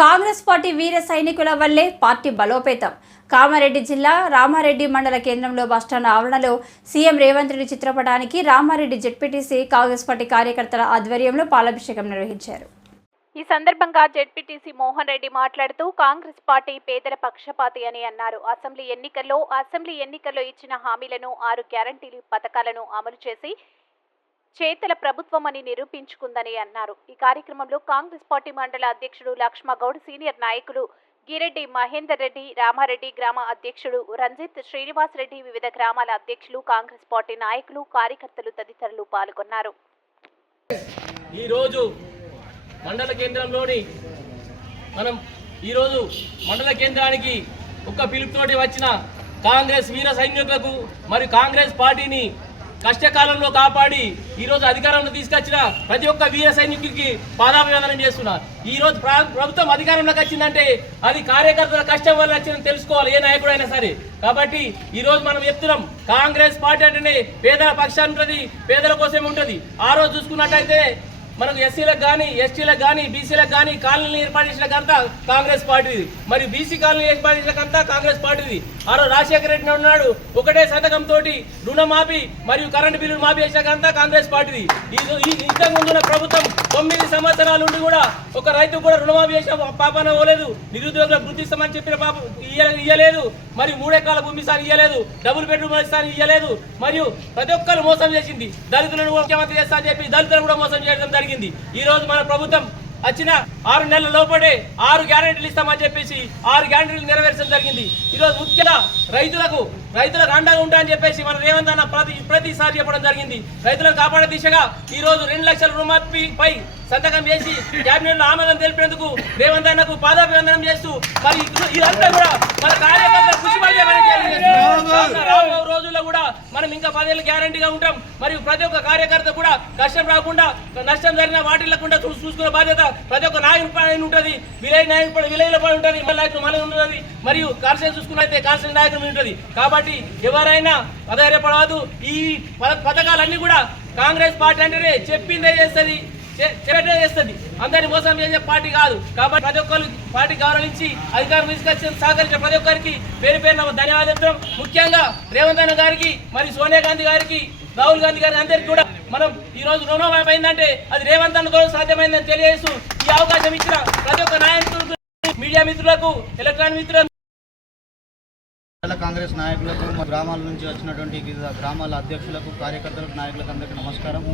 Congress party వీర సైనికుల వల్లే party బలోపేతం. కామారెడ్డి జిల్లా రామారెడ్డి మండల కేంద్రంలో బస్టాండ్ ఆవరణలో సీఎం రేవంత్ రెడ్డి చిత్రపటానికి రామారెడ్డి జెడ్పీటీసీ కాంగ్రెస్ పార్టీ కార్యకర్తల ఆధ్వర్యంలో పాలాభిషేకం నిర్వహించారు. ఈ సందర్భంగా జెడ్పీటీసీ మోహన్ రెడ్డి మాట్లాడుతూ కాంగ్రెస్ పార్టీ పేదల పక్షపాతి అని అన్నారు. అసెంబ్లీ ఎన్నికల్లో ఇచ్చిన హామీలను 6 గ్యారంటీలు పథకాలను అమలు చేసి చేతల ప్రభుత్వం అని నిరూపించుకుందని అన్నారు. ఈ కార్యక్రమంలో కాంగ్రెస్ పార్టీ మండల అధ్యక్షుడు లక్ష్మగౌడ్, సీనియర్ నాయకులు గిరెడ్డి మహేందర్ రెడ్డి, రామారెడ్డి గ్రామ అధ్యక్షుడు రంజిత్, శ్రీనివాస్ రెడ్డి, వివిధ గ్రామాల అధ్యక్షులు, కాంగ్రెస్ పార్టీ నాయకులు, కార్యకర్తలు తదితరులు పాల్గొన్నారు. మండల కేంద్రంలోని ఈరోజు మండల కేంద్రానికి ఒక పిలుపుతోటి వచ్చిన కాంగ్రెస్ వీర సైనికులకు మరియు కాంగ్రెస్ పార్టీని కష్టకాలంలో కాపాడి ఈరోజు అధికారంలో తీసుకొచ్చిన ప్రతి ఒక్క వీర సైనికుడికి పాదాభివందనం చేస్తున్నారు. ఈరోజు ప్రభుత్వం అధికారంలోకి వచ్చిందంటే అది కార్యకర్తల కష్టం వల్ల వచ్చిందని తెలుసుకోవాలి, ఏ నాయకుడైనా సరే. కాబట్టి ఈరోజు మనం చెప్తున్నాం, కాంగ్రెస్ పార్టీ అంటేనే పేదల పక్షాన్ని ఉంటుంది, పేదల కోసమే ఉంటుంది. ఆ రోజు చూసుకున్నట్టయితే మనకు ఎస్సీలకు కానీ, ఎస్టీలకు కానీ, బీసీలకు కానీ కాలనీలు ఏర్పాటు చేసినకంతా కాంగ్రెస్ పార్టీది, మరి బీసీ కాలనీ ఏర్పాటు చేసినకంతా కాంగ్రెస్ పార్టీది. ఆ రోజు రాజశేఖర రెడ్డి ఉన్నాడు, ఒకటే శతకంతో రుణమాఫీ మరియు కరెంటు బిల్లులు మాఫీ చేసినకంతా కాంగ్రెస్ పార్టీది. ఇంతకు ముందున్న ప్రభుత్వం 9 సంవత్సరాల నుండి కూడా ఒక రైతు కూడా రుణమాఫీ చేసిన పాపన పోలేదు, నిరుద్యోగులకు వృత్తి ఇస్తామని చెప్పిన పాప ఇయ్యలేదు, మరియు 3 ఎకరాల భూమి సార్ ఇయ్యలేదు, డబుల్ బెడ్రూమ్ ఇస్తాను ఇయ్యలేదు, మరియు ప్రతి ఒక్కరు మోసం చేసింది. దళితులను ముఖ్యమంత్రి చేస్తా అని చెప్పి దళితులను కూడా మోసం చేయడం జరిగింది. ఈ రోజు మన ప్రభుత్వం వచ్చిన 6 నెలల లోపడే 6 గ్యారెంటీలు ఇస్తామని చెప్పేసి 6 గ్యారెంటీలు నెరవేర్చడం జరిగింది. ఈరోజు ముఖ్యంగా రైతులకు అండగా ఉంటా అని చెప్పేసి మన రేవంత్ అన్న ప్రతిసారి చెప్పడం జరిగింది. రైతులను కాపాడే దిశగా ఈ రోజు 2 లక్షల రుణమాఫీపై సంతకం చేసి క్యాబినెట్ లో ఆమోదం తెలిపేందుకు రేవంత్ అన్నకు పాదాభివందనం చేస్తూ మరి ఇదంతా కూడా మన కార్యకర్తల కృషి రాబోయే రోజుల్లో కూడా మనం ఇంకా 10 ఏళ్ళ గ్యారంటీగా ఉంటాం. మరియు ప్రతి ఒక్క కార్యకర్త కూడా కష్టం రాకుండా, నష్టం జరిగిన వాటిల్లకుండా చూసుకునే బాధ్యత ప్రతి ఒక్క నాయకుడి పైన ఉంటుంది. విలేజ్ నాయకుడు విలేజ్ల పైన ఉంటుంది, మళ్ళీ ఉంటుంది, మరియు కాన్స్టిట్యూన్సీ చూసుకున్నైతే కాన్స్టిట్యూన్సీ నాయకుడు ఉంటుంది. కాబట్టి ఎవరైనా అధైర్యపడవద్దు. ఈ పథకాలన్నీ కూడా కాంగ్రెస్ పార్టీ అంటేనే చెప్పిందే చేస్తుంది, అందరినీ మోసం చేసే పార్టీ కాదు. కాబట్టి ప్రతి ఒక్కరు పార్టీ గౌరవించి అధికారం తీసుకొచ్చి సహకరించిన ప్రతి ఒక్కరికి పేరు ధన్యవాదాలు చెప్తాం. ముఖ్యంగా రేవంత్ అన్న గారికి, మరి సోనియా గాంధీ గారికి, రాహుల్ గాంధీ గారికి అందరికీ కూడా మనం ఈ రోజు రుణమాఫీ అయిందంటే అది రేవంత్ అన్నతో సాధ్యమైందని తెలియజేస్తూ ఈ అవకాశం ఇచ్చిన ప్రతి ఒక్క నాయకులకు, మీడియా మిత్రులకు, ఎలక్ట్రానిక్ మిత్రులకు, కాంగ్రెస్ నాయకులకు, గ్రామాల నుంచి వచ్చినటువంటి వివిధ గ్రామాల అధ్యక్షులకు, కార్యకర్తలకు, నాయకులకు అందరికీ నమస్కారం.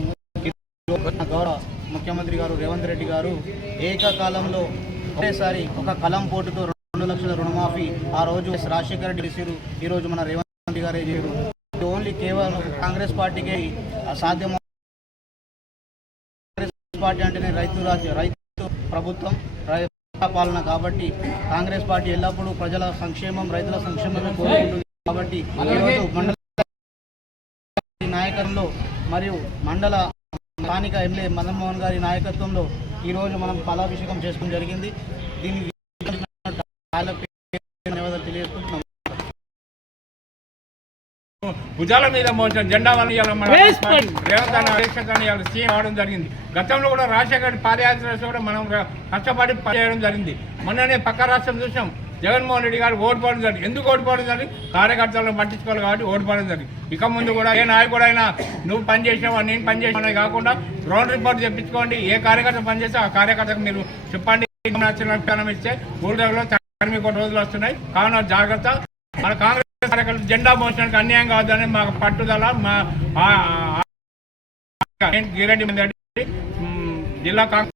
గౌరవ ముఖ్యమంత్రి గారు రేవంత్ రెడ్డి గారు ఏకకాలంలో ఒకేసారి ఒక కలం పోటుతో 2 లక్షల రుణమాఫీ ఆ రోజు రాజశేఖర రెడ్డి చేశారు. ఈ రోజు మన రేవంత్ రెడ్డి గారే చేయరు. ఓన్లీ కేవలం కాంగ్రెస్ పార్టీకే సాధ్యం. కాంగ్రెస్ పార్టీ అంటేనే రైతు ప్రభుత్వం, పాలన. కాబట్టి కాంగ్రెస్ పార్టీ ఎల్లప్పుడూ ప్రజల సంక్షేమం, రైతుల సంక్షేమమే కోరుకుంటుంది. కాబట్టి ఈరోజు మండల నాయకత్వంలో మరియు మండల స్థానిక ఎమ్మెల్యే మదన్ మోహన్ గారి నాయకత్వంలో ఈరోజు మనం పాలాభిషేకం చేసుకోవడం జరిగింది. దీన్ని తెలియజేసుకుంటున్నాం. భుజాల మీద మోసం జెండా రేవంత్ అన్న అధ్యక్షతని సీఎం అవడం జరిగింది. గతంలో కూడా రాజశేఖర్ పాదయాత్ర కూడా మనం కష్టపడి పనిచేయడం జరిగింది. మొన్ననే పక్క రాష్ట్రం చూసాం, జగన్మోహన్ రెడ్డి గారు ఓడిపోవడం జరిగింది. ఎందుకు ఓడిపోవడం జరిగింది? కార్యకర్తలను పట్టించుకోవాలి కాబట్టి ఓడిపోవడం జరిగింది. ఇక ముందు కూడా ఏ నాయకుడైనా నువ్వు పని చేసావా, నేను పని చేసావు కాకుండా గ్రౌండ్ రిపోర్ట్ తెప్పించుకోండి. ఏ కార్యకర్త పని చేస్తే ఆ కార్యకర్తకు మీరు చెప్పండి. ఇస్తే 3 రోజుల్లో కార్మిక రోజులు వస్తున్నాయి, కావున జాగ్రత్త. మన కాంగ్రెస్ కార్యకర్తలు జెండా మోసడానికి అన్యాయం కావద్దని మా పట్టుదల. మా గిరెడ్డి జిల్లా కాంగ్రెస్